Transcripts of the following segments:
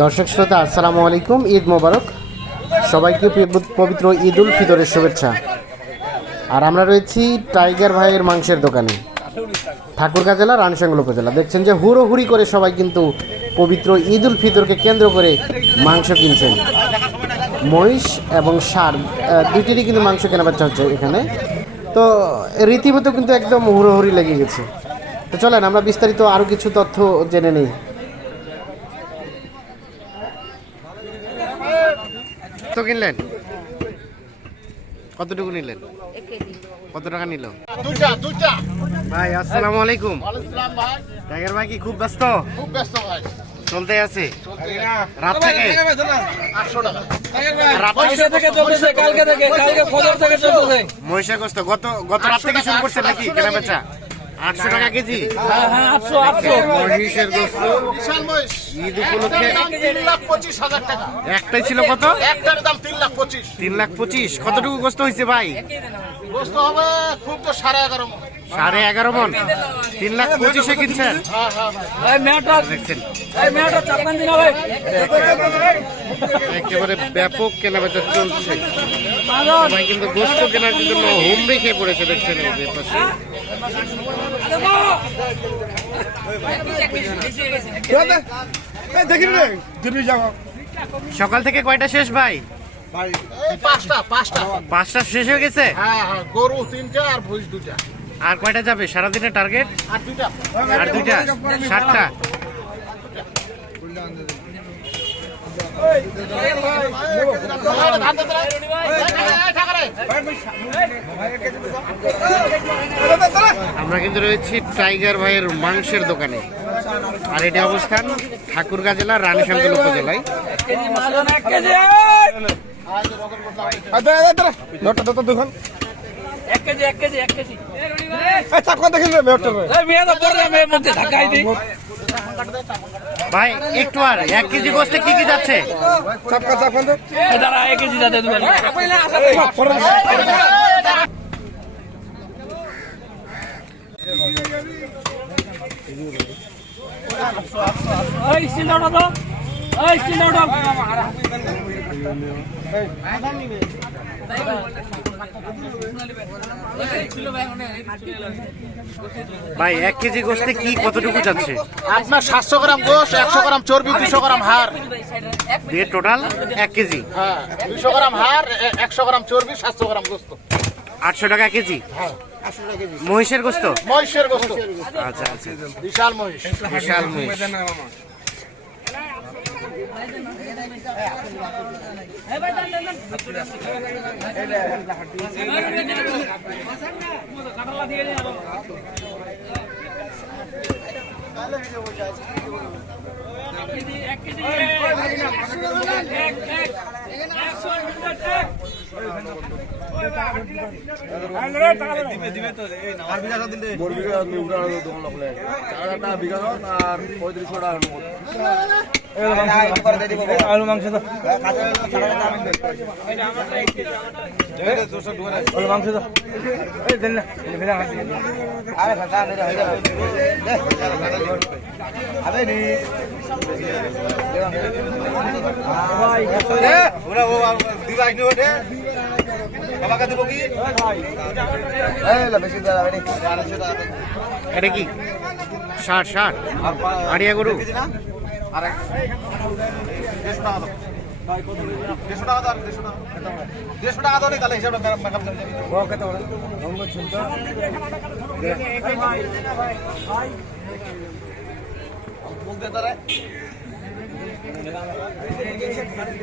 দর্শক শ্রোতা, আসসালামু আলাইকুম। ঈদ মোবারক। সবাইকে পবিত্র ঈদ উল ফিতরের শুভেচ্ছা। আর আমরা রয়েছি টাইগার ভাইয়ের মাংসের দোকানে, ঠাকুরগাঁ জেলা রানসাঙ্গল উপজেলা। দেখছেন যে হুড়োহুড়ি করে সবাই কিন্তু পবিত্র ঈদ উল ফিতরকে কেন্দ্র করে মাংস কিনছেন। মহিষ এবং সার দুইটিরই কিন্তু মাংস কেনাবেচা হচ্ছে এখানে। তো রীতিমতো কিন্তু একদম হুড়োহুড়ি লেগে গেছে। তো চলেন, আমরা বিস্তারিত আরও কিছু তথ্য জেনে নিই। কত কিনলেন? কতটুকু নিলেন? কত টাকা নিল? ভাই আসসালামু আলাইকুম। ভাই। টাইগার ভাই কি খুব ব্যস্ত? খুব ব্যস্ত ভাই। চলতে আছে। রাত থেকে? আটশো টাকা। রাত পয়সা থেকে চলতেছে কালকে থেকে কালকে ফজর থেকে চলতেছে। মহিষা কষ্ট গত গত রাত থেকে শুরু করছেন নাকি কেনা বেচা আটশো টাকা কেজি? হ্যাঁ হ্যাঁ আটশো আটশো। মহিষের গোস্ত। বিশাল মহিষ। ঈদ উপলক্ষে একটার তিন লাখ পঁচিশ হাজার টাকা। একটাই ছিল কত? একটার দাম তিন লাখ পঁচিশ। তিন লাখ পঁচিশ। কতটুকু গোস্ত হয়েছে ভাই? গোস্ত হবে খুব তো সাড়ে এগারো সাড়ে এগারো মন। তিন লাখ পঁচিশে কিনছেন? হ্যাঁ হ্যাঁ ভাই। এই মেয়েটা দেখছেন। এই মেয়েটা চাপান দিন ভাই। একেবারে ব্যাপক কেনাবেচা চলছে। কিন্তু গোস্ত কেনার জন্য হুমড়ি খেয়ে পড়েছে দেখছেন এই পাশে। সকাল থেকে কয়টা শেষ ভাই? পাঁচটা পাঁচটা। পাঁচটা শেষ হয়ে গেছে? হ্যাঁ হ্যাঁ গরু তিনটা আর ভুজ দুটা। আর কয়টা যাবে? সারাদিনে টার্গেট আর দুটা। ষাটটা ধান দে তোরা। এই, এই, টাকা রে। আমরা কিন্তু রয়েছি টাইগার ভাইয়ের মাংসের দোকানে। আর এটি অবস্থান ঠাকুরগাঁ জেলার রানীশঙ্কর উপজেলায়। কেজি মাজন তো ভাই, একটু আর, এক কেজি গোস্তে কি কি যাচ্ছে? দাঁড়া এক কেজি দেবেন সিন্দাটা দাও। এই ভাই এক কেজি গোস্তে কি কতটুকু যাচ্ছে? আপনার সাতশো গ্রাম গোস একশো গ্রাম চর্বি দুশো গ্রাম হার দিয়ে টোটাল এক কেজি। হ্যাঁ দুশো গ্রাম হাড় এ- একশো গ্রাম চর্বি সাতশো গ্রাম গোস্ত। আটশো টাকা কেজি। মহিষের গোস্ত? মহিষের গোস্ত। আচ্ছা আচ্ছা। বিশাল মহিষ। বিশাল মহিষ। এক কেজি এক এক একশো এক আলু মাংস তো আলু মাংস তো এই দেন না ফেলা হাত দিয়ে আরে ফাটা দে হয়ে যাবে আবে নি ভাই ওরা ও দিবা আইনি ওঠে আমাকে দেব কি এই লা বেশি দাঁড়া রে এটা কি? ষাট ষাট। আড়িয়া গরু? আর দেড়শো টাকা দেড়শো টাকা দাও দেড়শো টাকা দেড়শো টাকা দাও তাহলে হিসাবটা রঙ বলতে তারা ভালো যে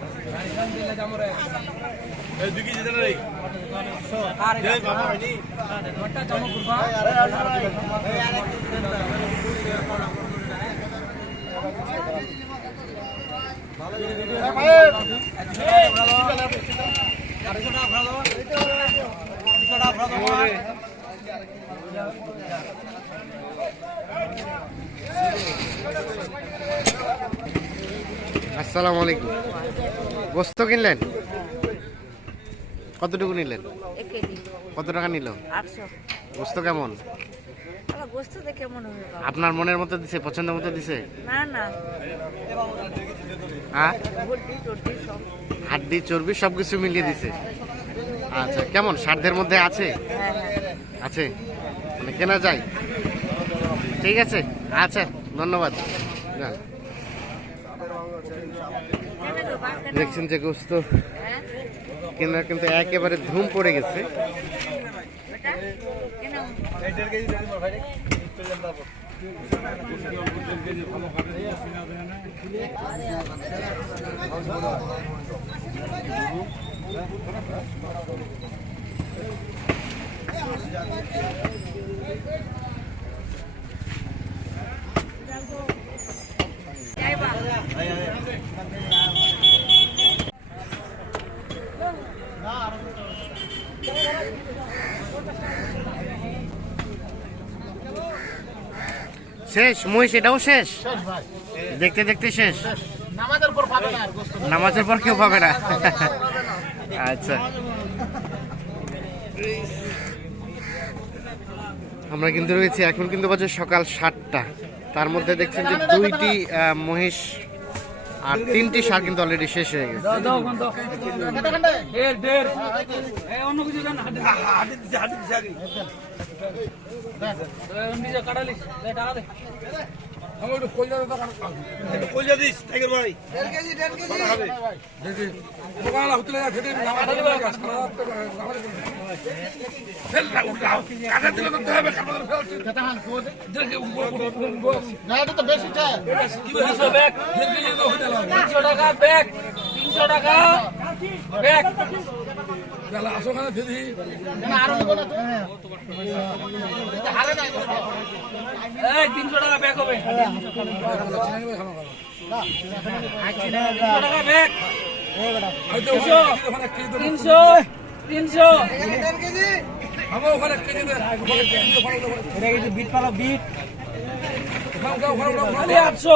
আসসালামু আলাইকুম। গোস্ত কিনলেন? কতটুকু নিলেন? কত টাকা নিল? গোস্ত কেমন? মনে। আপনার মনের মতো দিছে পছন্দ মতো দিছে? হ্যাঁ হাড্ডি চর্বি সব। কিছু মিলিয়ে দিছে। আচ্ছা কেমন? সাধ্যের মধ্যে আছে? হ্যাঁ হ্যাঁ। আছে? মানে কেনা যায়? ঠিক আছে? আচ্ছা ধন্যবাদ যান। কেন গো, বাপ কেন? দেখছেন যে গোস্ত? কেনার কিন্তু একেবারে ধুম পড়ে গেছে? শেষ মহিষ এটাও শেষ। দেখতে দেখতে শেষ। নামাজের পর কেউ পাবে না। আচ্ছা। আমরা কিন্তু রয়েছি এখন কিন্তু বাজে সকাল সাতটা। তার মধ্যে দেখছেন যে দুইটি মহিষ আর তিনটি সার কিন্তু অলরেডি শেষ হয়ে গেছে। অন্য কিছু কাটালিস টাকা ব্যাগ। দেড় কেজি তো হতে লাগবে 300 টাকা ব্যাগ। 300 টাকা ব্যাগ গেল আসো খানে ফেরি এই তিনশো টাকা ব্যাগ হবে। তিনশো টাকা ব্যাগ। তিনশো তিনশো তিনশো। খালি আটশো।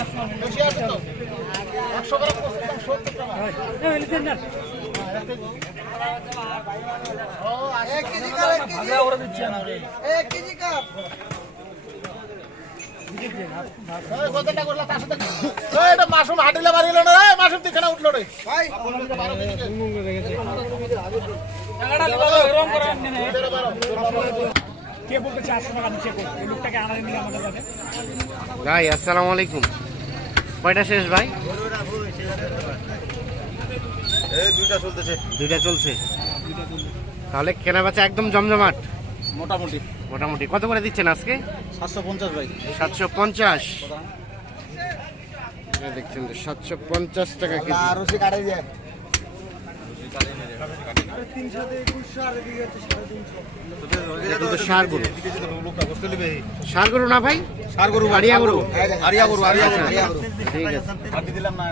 মাসুম হাঁটিলে বাড়িল না রে মাসুম তুই উঠল রে ভাই। টাকাটা দিবা এরকম করে আননি না। কে বলতে চারশো টাকা নিচে করো এই লোকটাকে আনা নিয়ে আমাদের কাছে। ভাই আসসালামু আলাইকুম। কয়টা শেষ ভাই? এই দুইটা চলতেছে। দুইটা চলছে। তাহলে কেনা বেচা একদম জমজমাট? মোটামুটি। মোটামুটি। কত করে দিচ্ছেন আজকে? সাতশো পঞ্চাশ ভাই। সাতশো পঞ্চাশ। দেখছেন সাতশো পঞ্চাশ টাকা কেজি। সার গরু। না ভাই? সার গরু আরিয়া গরু। আরিয়া গরু আরিয়া গরু। আচ্ছা, আরিয়া গরু ঠিক আছে। বাকি দিলাম না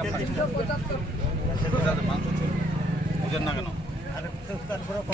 বুঝেন না কেন? তো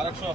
আরেকশো।